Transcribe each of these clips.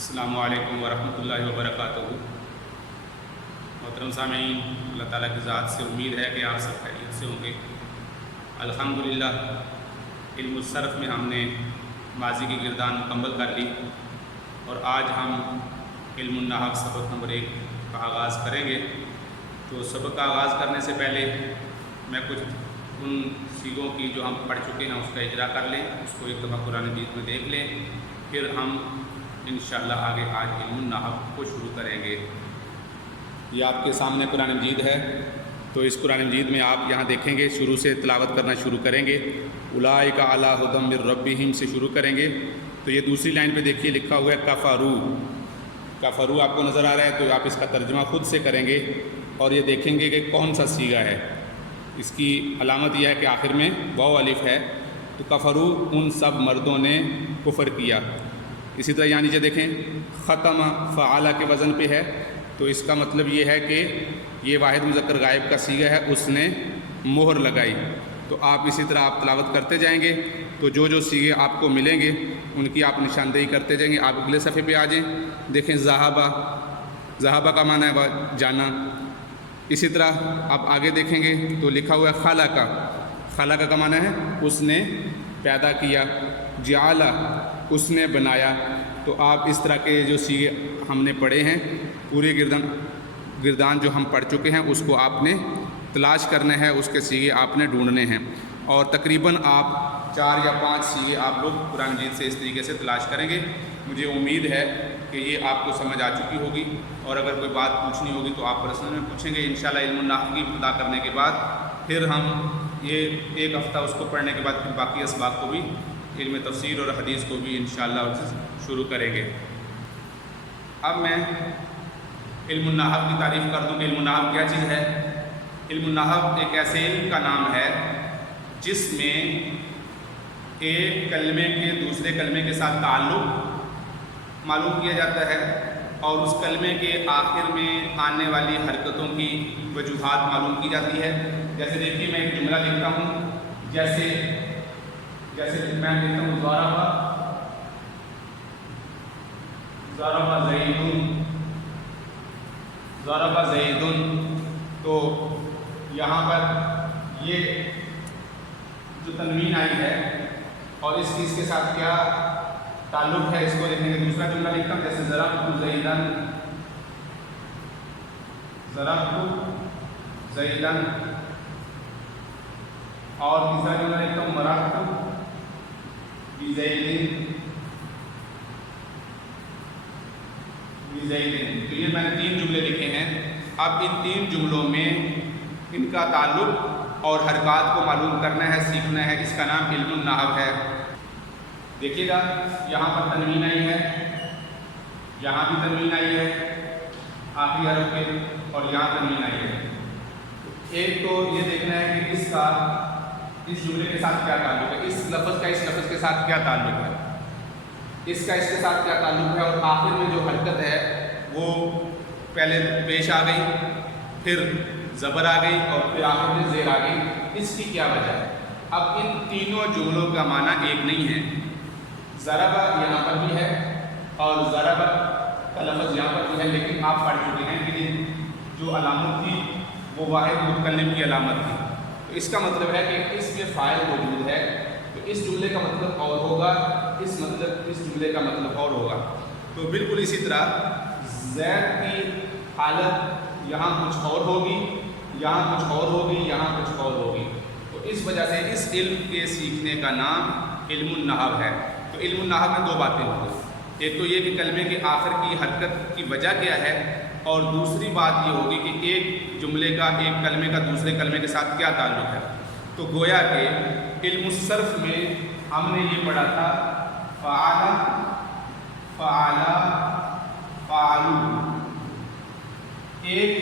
السلام علیکم ورحمۃ اللہ وبرکاتہ۔ محترم سامعین، اللہ تعالیٰ کی ذات سے امید ہے کہ آپ سب خیریت سے ہوں گے۔ الحمدللہ علم الصرف میں ہم نے ماضی کی گردان مکمل کر لی اور آج ہم علم النحو سبق نمبر 1 کا آغاز کریں گے۔ تو سبق کا آغاز کرنے سے پہلے میں کچھ ان صیغوں کی جو ہم پڑھ چکے ہیں اس کا اجرا کر لیں، اس کو ایک دفعہ قرآن مجید میں دیکھ لیں، پھر ہم انشاءاللہ آگے آج علم النحو کو شروع کریں گے۔ یہ آپ کے سامنے قرآن مجید ہے، تو اس قرآن مجید میں آپ یہاں دیکھیں گے، شروع سے تلاوت کرنا شروع کریں گے۔ اولئک علی ھدی من ربہم سے شروع کریں گے۔ تو یہ دوسری لائن پہ دیکھیے لکھا ہوا ہے کفروا۔ کفروا آپ کو نظر آ رہا ہے، تو آپ اس کا ترجمہ خود سے کریں گے اور یہ دیکھیں گے کہ کون سا صیغہ ہے۔ اس کی علامت یہ ہے کہ آخر میں واو الف ہے۔ تو کفروا ان سب مردوں نے کفر کیا۔ اسی طرح یہاں نیچے دیکھیں ختم فعال کے وزن پہ ہے، تو اس کا مطلب یہ ہے کہ یہ واحد مذکر غائب کا صیغہ ہے، اس نے مہر لگائی۔ تو آپ اسی طرح آپ تلاوت کرتے جائیں گے، تو جو جو صیغے آپ کو ملیں گے ان کی آپ نشاندہی کرتے جائیں گے۔ آپ اگلے صفحے پہ آ جائیں، دیکھیں ذہبہ، ذہبہ کا معنی ہے جانا۔ اسی طرح آپ آگے دیکھیں گے تو لکھا ہوا ہے خلقہ، خلقہ کا معنی ہے اس نے پیدا کیا۔ جعل اس نے بنایا۔ تو آپ اس طرح کے جو صیغے ہم نے پڑھے ہیں، پوری گردان جو ہم پڑھ چکے ہیں اس کو آپ نے تلاش کرنا ہے، اس کے صیغے آپ نے ڈھونڈنے ہیں، اور تقریباً آپ 4 یا 5 صیغے آپ لوگ قرآن مجید سے اس طریقے سے تلاش کریں گے۔ مجھے امید ہے کہ یہ آپ کو سمجھ آ چکی ہوگی، اور اگر کوئی بات پوچھنی ہوگی تو آپ پرسنل میں پوچھیں گے۔ انشاءاللہ علم النحو کی ابتدا کرنے کے بعد پھر ہم یہ ایک ہفتہ اس کو پڑھنے کے بعد پھر باقی اسباق کو بھی، علم تفسیر اور حدیث کو بھی انشاءاللہ شروع کریں گے۔ اب میں علم النحو کی تعریف کر دوں کہ علم النحو کیا چیز ہے۔ علم النحو ایک ایسے علم کا نام ہے جس میں ایک کلمے کے دوسرے کلمے کے ساتھ تعلق معلوم کیا جاتا ہے، اور اس کلمے کے آخر میں آنے والی حرکتوں کی وجوہات معلوم کی جاتی ہے۔ جیسے دیکھیے میں ایک جملہ لکھتا ہوں، جیسے میں لکھتا ہوں ضرب زید، تو یہاں پر یہ جو تنوین آئی ہے اور اس چیز کے ساتھ کیا تعلق ہے، اس کو دیکھیں گے۔ دوسرا جملہ لکھتا ہوں جیسے ضربت زیدن، اور تیسرا جملہ لکھتا ہوں مررت بزید۔ تو یہ میں نے 3 جملے لکھے ہیں۔ اب ان 3 جملوں میں ان کا تعلق اور حرکات کو معلوم کرنا ہے، سیکھنا ہے۔ اس کا نام علم النحو ہے۔ دیکھیے گا یہاں پر تنوین آئی ہے، یہاں بھی تنوین آئی ہے آخری حرف پہ، اور یہاں تنوین آئی ہے۔ ایک تو یہ دیکھنا ہے کہ اس جملے کے ساتھ کیا تعلق ہے، اس لفظ کا اس لفظ کے ساتھ کیا تعلق ہے، اس کا اس کے ساتھ کیا تعلق ہے، اور آخر میں جو حرکت ہے وہ پہلے پیش آ گئی، پھر زبر آ گئی، اور پھر آخر میں زیر آ گئی، اس کی کیا وجہ ہے۔ اب ان تینوں جملوں کا معنی ایک نہیں ہے۔ ضرب یہاں پر بھی ہے اور ضرب کا لفظ یہاں پر بھی ہے، لیکن آپ پڑھ چکے ہیں کہ جو علامت تھی وہ واحد متکلم کی علامت تھی۔ تو اس کا مطلب ہے کہ اس میں فاعل موجود ہے، تو اس جملے کا مطلب اور ہوگا، اس جملے کا مطلب اور ہوگا۔ تو بالکل اسی طرح زید کی حالت یہاں کچھ اور ہوگی، یہاں کچھ اور ہوگی، یہاں کچھ اور ہوگی۔ تو اس وجہ سے اس علم کے سیکھنے کا نام علم النحو ہے۔ تو علم النحو میں 2 باتیں ہوں گی، ایک تو یہ کہ کلمے کے آخر کی حرکت کی وجہ کیا ہے، اور دوسری بات یہ ہوگی کہ ایک جملے کا، ایک کلمے کا دوسرے کلمے کے ساتھ کیا تعلق ہے۔ تو گویا کہ علم الصرف میں ہم نے یہ پڑھا تھا فعل، فعل، فعلوا، ایک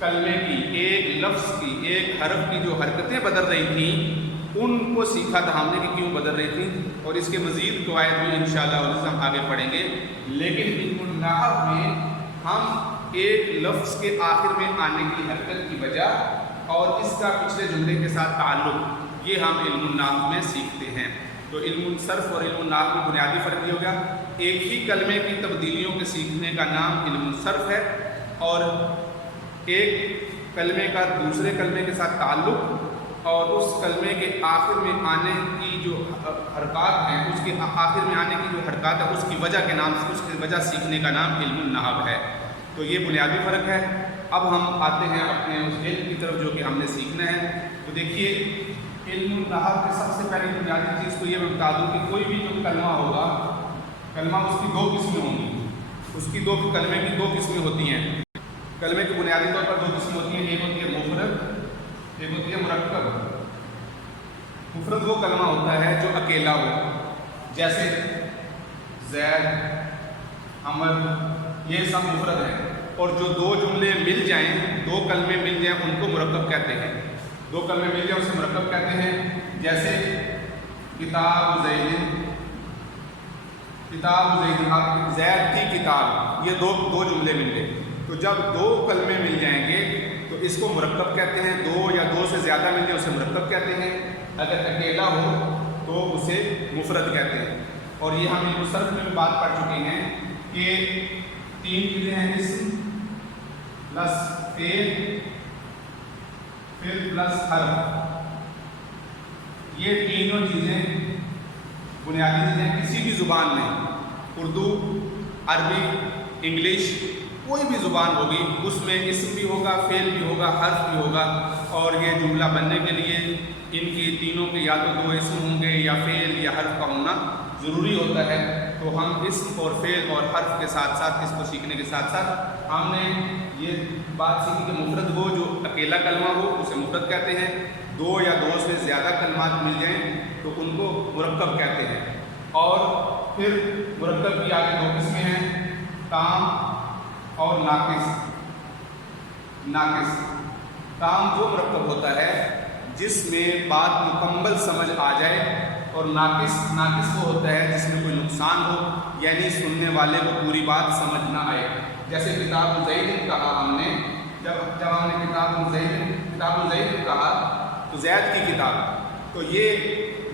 کلمے کی، ایک لفظ کی، ایک حرف کی جو حرکتیں بدل رہی تھیں ان کو سیکھا تھا ہم نے کہ کیوں بدل رہی تھیں، اور اس کے مزید قواعد بھی انشاءاللہ ہم آگے پڑھیں گے۔ لیکن علم النحو میں ہم ایک لفظ کے آخر میں آنے کی حرکت کی وجہ اور اس کا پچھلے جملے کے ساتھ تعلق، یہ ہم علم النحو میں سیکھتے ہیں۔ تو علم الصرف اور علم النحو میں بنیادی فرق یہ ہو گیا، ایک ہی کلمے کی تبدیلیوں کے سیکھنے کا نام علم الصرف ہے، اور ایک کلمے کا دوسرے کلمے کے ساتھ تعلق اور اس کلمے کے آخر میں آنے کی جو حرکات ہیں، اس کے آخر میں آنے کی جو حرکات ہے اس کی وجہ کے نام سے، اس کی وجہ سیکھنے کا نام علم النحو ہے۔ تو یہ بنیادی فرق ہے۔ اب ہم آتے ہیں اپنے اس علم کی طرف جو کہ ہم نے سیکھنا ہے۔ تو دیکھیے علم النحو کی سب سے پہلی بنیادی چیز تو یہ میں بتا دوں کہ کوئی بھی جو کلمہ ہوگا، کلمہ اس کی دو قسمیں ہوں گی، اس کی کلمے کی دو قسمیں ہوتی ہیں۔ کلمے کی بنیادی طور پر دو قسمیں ہوتی ہیں، ایک ہوتی ہے مفرد، ایک ہوتی ہے مرکب۔ مفرد وہ کلمہ ہوتا ہے جو اکیلا ہو، جیسے زید، عمر، یہ سب مفرد ہیں۔ اور جو دو جملے مل جائیں، دو کلمے مل جائیں، ان کو مرکب کہتے ہیں۔ دو کلمے مل جائیں اسے مرکب کہتے ہیں، جیسے کتاب زید، کتاب زید، زید کی کتاب، یہ دو جملے مل گئے۔ تو جب دو کلمے مل جائیں گے تو اس کو مرکب کہتے ہیں، دو یا دو سے زیادہ مل جائیں اسے مرکب کہتے ہیں، اگر اکیلا ہو تو اسے مفرد کہتے ہیں۔ اور یہ ہم علم الصرف میں بھی بات پڑھ چکے ہیں کہ تین چیزیں ہیں، اسم پلس فعل پلس حرف، یہ تینوں چیزیں بنیادی چیزیں کسی بھی زبان میں، اردو، عربی، انگلش، کوئی بھی زبان ہوگی اس میں اسم بھی ہوگا، فعل بھی ہوگا، حرف بھی ہوگا، اور یہ جملہ بننے کے لیے ان کی تینوں کے یا تو دو اسم ہوں گے یا فعل یا حرف کا ہونا ضروری ہوتا ہے۔ تو ہم اسم اور فعل اور حرف کے ساتھ ساتھ اس کو سیکھنے کے ساتھ ساتھ ہم نے یہ بات سیکھی کہ مفرد وہ جو اکیلا کلمہ ہو اسے مفرد کہتے ہیں، دو یا دو سے زیادہ کلمات مل جائیں تو ان کو مرکب کہتے ہیں۔ اور پھر مرکب کی آگے دو قسمیں ہیں، تام اور ناقص۔ تام وہ مرکب ہوتا ہے جس میں بات مکمل سمجھ آ جائے، اور ناقص وہ ہوتا ہے جس میں کوئی نقصان ہو، یعنی سننے والے کو پوری بات سمجھ نہ آئے۔ جیسے کتاب زید کہا ہم نے، جب ہم نے کتاب زید کہا تو زید کی کتاب، تو یہ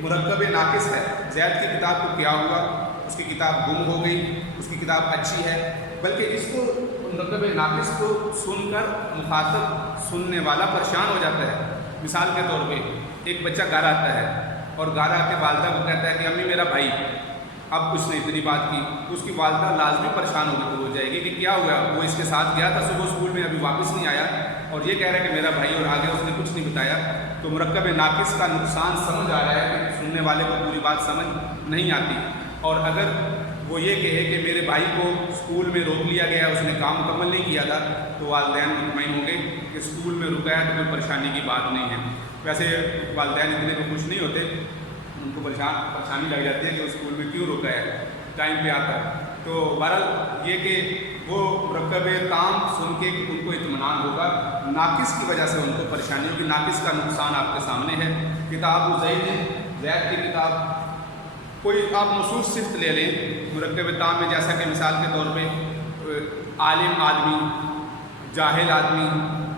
مرکب ناقص ہے۔ زید کی کتاب کو کیا ہوا؟ اس کی کتاب گم ہو گئی، اس کی کتاب اچھی ہے، بلکہ اس کو مرکب ناقص کو سن کر مخاطب سننے والا پریشان ہو جاتا ہے۔ مثال کے طور پہ ایک بچہ گھر آتا ہے اور گھر آ کے والدہ کو کہتا ہے کہ امی میرا بھائی، اب اس نے اتنی بات کی تو اس کی والدہ لازمی پریشان ہو جائے گی کہ کیا ہوا، وہ اس کے ساتھ گیا تھا صبح اسکول میں، ابھی واپس نہیں آیا، اور یہ کہہ رہا ہے کہ میرا بھائی، اور آگے اس نے کچھ نہیں بتایا۔ تو مرکب ناقص کا نقصان سمجھ آ رہا ہے کہ سننے والے کو پوری بات سمجھ نہیں آتی۔ اور اگر وہ یہ کہے کہ میرے بھائی کو اسکول میں روک لیا گیا، اس نے کام مکمل نہیں کیا تھا، تو والدین مطمئن ہوں گے کہ اسکول میں رکا ہے تو کوئی پریشانی کی بات نہیں ہے۔ ویسے والدین اتنے میں خوش نہیں ہوتے، ان کو پریشانی لگ جاتی ہے کہ اسکول میں کیوں رکا ہے، ٹائم پہ آتا ہے۔ تو بہرحال یہ کہ وہ مرکب تام سن کے ان کو اطمینان ہوگا، ناقص کی وجہ سے ان کو پریشانی ہوگی۔ ناقص کا نقصان آپ کے سامنے ہے۔ کتاب زید کی کتاب، کوئی آپ مخصوص صفت لے لیں مرکب تام میں، جیسا کہ مثال کے طور پہ عالم آدمی، جاہل آدمی،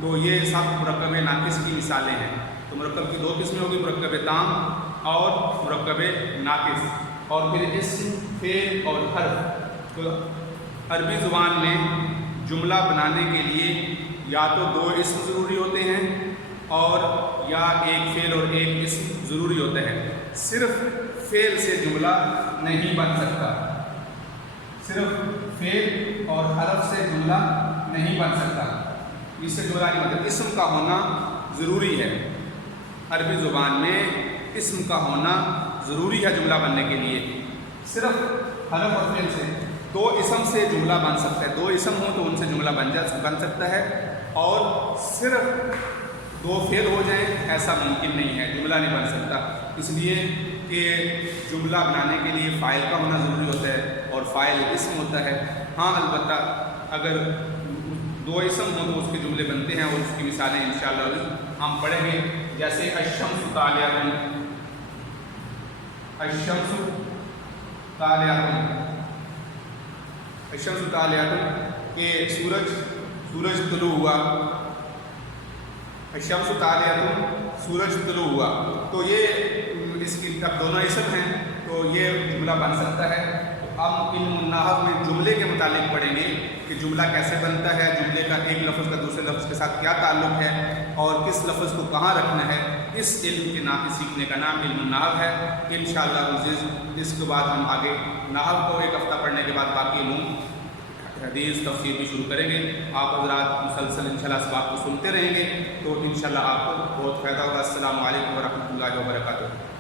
تو یہ سب مرکب ناقص کی مثالیں ہیں۔ تو مرکب کی دو قسمیں ہوگی، مرکب تام اور مرکب ناقص۔ اور پھر اسم، فعل اور حرف۔ تو عربی زبان میں جملہ بنانے کے لیے یا تو دو اسم ضروری ہوتے ہیں اور یا ایک فعل اور ایک اسم ضروری ہوتا ہے۔ صرف فعل سے جملہ نہیں بن سکتا، صرف فعل اور حرف سے جملہ نہیں بن سکتا، اس سے جملہ نہیں بنتا۔ اسم کا ہونا ضروری ہے، عربی زبان میں اسم کا ہونا ضروری ہے جملہ بننے کے لیے۔ صرف حرف اور فعل سے، دو اسم سے جملہ بن سکتا ہے، دو اسم ہوں تو ان سے جملہ بن سکتا ہے، اور صرف دو فعل ہو جائیں ایسا ممکن نہیں ہے، جملہ نہیں بن سکتا۔ اس لیے کہ جملہ بنانے کے لیے فاعل کا ہونا ضروری ہوتا ہے، اور فاعل اسم ہوتا ہے۔ ہاں البتہ اگر دو اسم ہوں تو اس کے جملے بنتے ہیں، اور اس کی مثالیں انشاءاللہ ہم پڑھیں گے۔ جیسے الشمس طالعۃ، الشمس طالعۃ، الشمس طالعۃ کہ سورج طلوع ہوا، الشمس طالعۃ سورج طلوع ہوا۔ تو یہ اس کی اب دونوں اسم ہیں، تو یہ جملہ بن سکتا ہے۔ تو ہم علم النحو میں جملے کے متعلق پڑھیں گے کہ جملہ کیسے بنتا ہے، جملے کا ایک لفظ کا دوسرے لفظ کے ساتھ کیا تعلق ہے اور کس لفظ کو کہاں رکھنا ہے۔ اس علم کے نام سیکھنے کا نام علم النحو ہے۔ انشاءاللہ عزیز اس کے بعد ہم آگے نحو کو ایک ہفتہ پڑھنے کے بعد باقی علوم حدیث تفسیر بھی شروع کریں گے۔ آپ حضرات مسلسل انشاءاللہ اس بات کو سنتے رہیں گے تو انشاءاللہ آپ کو بہت فائدہ ہوگا۔ السلام علیکم ورحمۃ اللہ وبرکاتہ۔